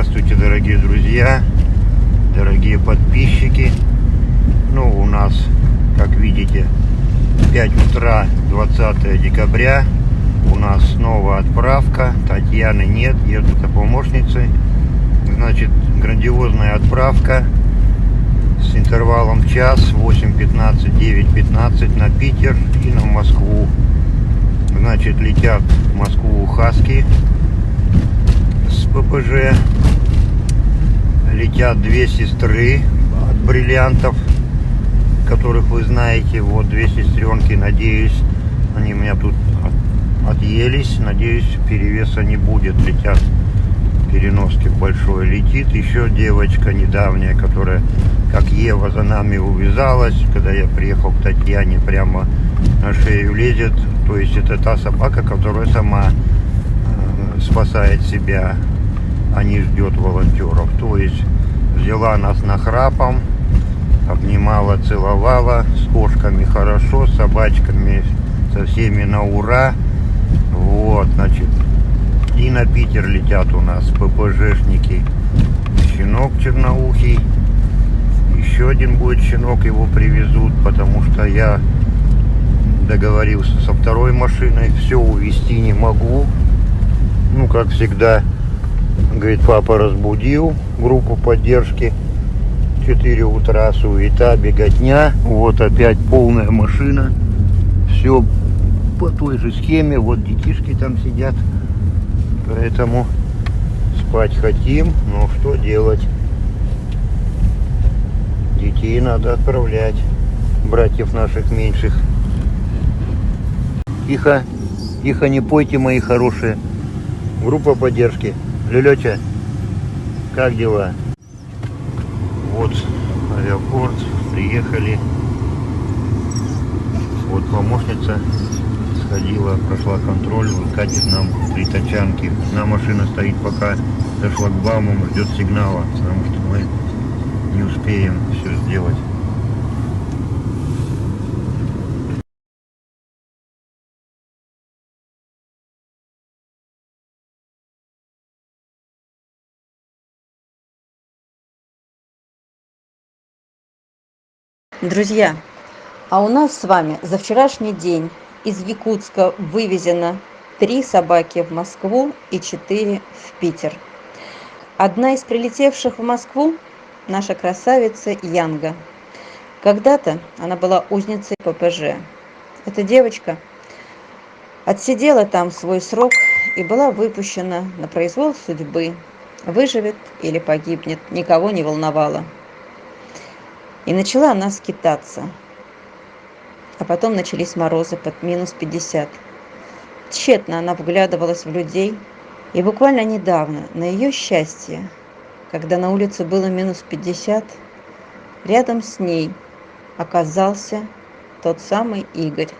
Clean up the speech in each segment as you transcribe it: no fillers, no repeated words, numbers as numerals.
Здравствуйте, дорогие друзья, дорогие подписчики. У нас, как видите, 5 утра, 20 декабря. У нас снова отправка. Татьяны нет, еду за помощницей. Значит, грандиозная отправка с интервалом в час, 8:15, 9:15 на Питер и на Москву. Значит, летят в Москву Хаски с ППЖ. Летят две сестры от бриллиантов, которых вы знаете. Вот две сестренки, надеюсь, они у меня тут отъелись. Надеюсь, перевеса не будет. Летят переноски большой. Летит еще девочка недавняя, которая, как Ева, за нами увязалась. Когда я приехал к Татьяне, прямо на шею лезет. То есть это та собака, которая сама спасает себя, а не ждет волонтеров. То есть взяла нас нахрапом, обнимала, целовала. С кошками хорошо, с собачками со всеми на ура. Вот, значит, и на Питер летят у нас ППЖшники. Щенок черноухий, еще один будет щенок, его привезут, потому что я договорился со второй машиной, все увезти не могу. Как всегда, говорит, папа разбудил группу поддержки. 4 утра, суета, беготня. Вот опять полная машина. Все по той же схеме. Вот детишки там сидят. Поэтому спать хотим. Но что делать? Детей надо отправлять. Братьев наших меньших. Тихо. Тихо, не пойте, мои хорошие. Группа поддержки. Лёлёча, как дела? Вот аэропорт, приехали. Вот помощница сходила, прошла контроль, выкатит нам 3 тачанки. Одна машина стоит пока за шлагбаумом, ждет сигнала, потому что мы не успеем все сделать. Друзья, а у нас с вами за вчерашний день из Якутска вывезено 3 собаки в Москву и 4 в Питер. Одна из прилетевших в Москву – наша красавица Янга. Когда-то она была узницей ППЖ. Эта девочка отсидела там свой срок и была выпущена на произвол судьбы. Выживет или погибнет, никого не волновало. И начала она скитаться. А потом начались морозы под -50. Тщетно она вглядывалась в людей. И буквально недавно, на ее счастье, когда на улице было -50, рядом с ней оказался тот самый Игорь.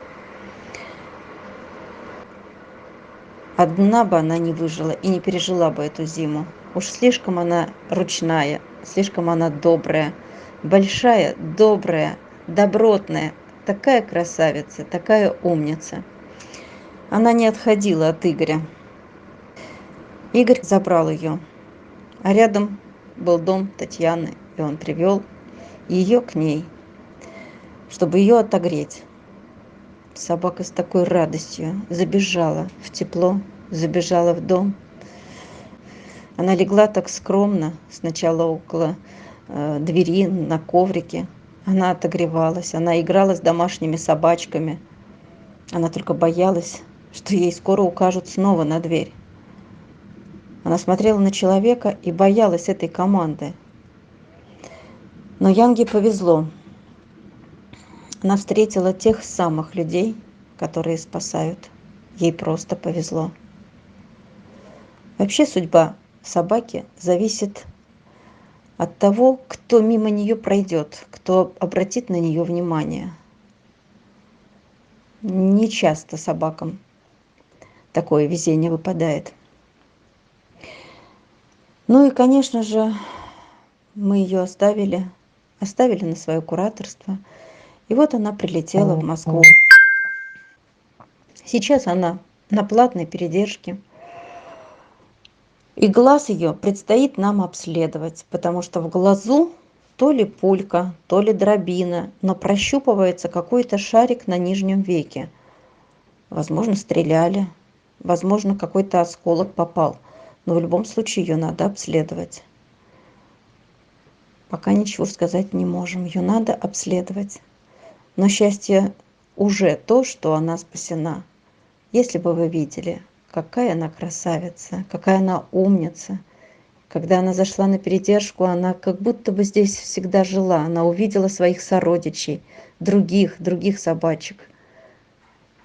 Одна бы она не выжила и не пережила бы эту зиму. Уж слишком она ручная, слишком она добрая. Большая, добрая, добротная. Такая красавица, такая умница. Она не отходила от Игоря. Игорь забрал ее, а рядом был дом Татьяны, и он привел ее к ней, чтобы ее отогреть. Собака с такой радостью забежала в тепло, забежала в дом. Она легла так скромно, сначала около двери на коврике. Она отогревалась, она играла с домашними собачками. Она только боялась, что ей скоро укажут снова на дверь. Она смотрела на человека и боялась этой команды. Но Янге повезло. Она встретила тех самых людей, которые спасают. Ей просто повезло. Вообще судьба собаки зависит от того, кто мимо нее пройдет, кто обратит на нее внимание. Не часто собакам такое везение выпадает. И, конечно же, мы ее оставили на свое кураторство. И вот она прилетела в Москву. Сейчас она на платной передержке. И глаз ее предстоит нам обследовать, потому что в глазу то ли пулька, то ли дробина, но прощупывается какой-то шарик на нижнем веке. Возможно, стреляли, возможно, какой-то осколок попал, но в любом случае ее надо обследовать. Пока ничего сказать не можем, ее надо обследовать. Но счастье уже то, что она спасена. Если бы вы видели, какая она красавица, какая она умница. Когда она зашла на передержку, она как будто бы здесь всегда жила. Она увидела своих сородичей, других собачек,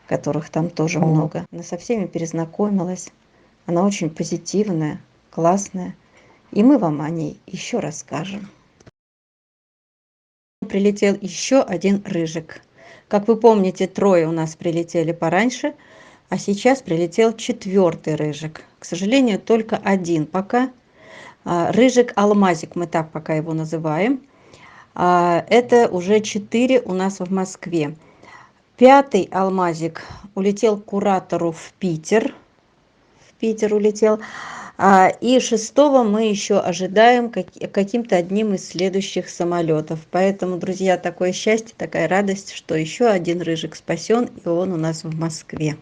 которых там тоже много. Она со всеми перезнакомилась. Она очень позитивная, классная. И мы вам о ней еще расскажем. Прилетел еще один рыжик. Как вы помните, 3 у нас прилетели пораньше, а сейчас прилетел 4-й рыжик. К сожалению, только один пока. Рыжик-алмазик, мы так пока его называем. Это уже 4 у нас в Москве. 5-й алмазик улетел к куратору в Питер. В Питер улетел. И 6-го мы еще ожидаем каким-то одним из следующих самолетов. Поэтому, друзья, такое счастье, такая радость, что еще один рыжик спасен, и он у нас в Москве.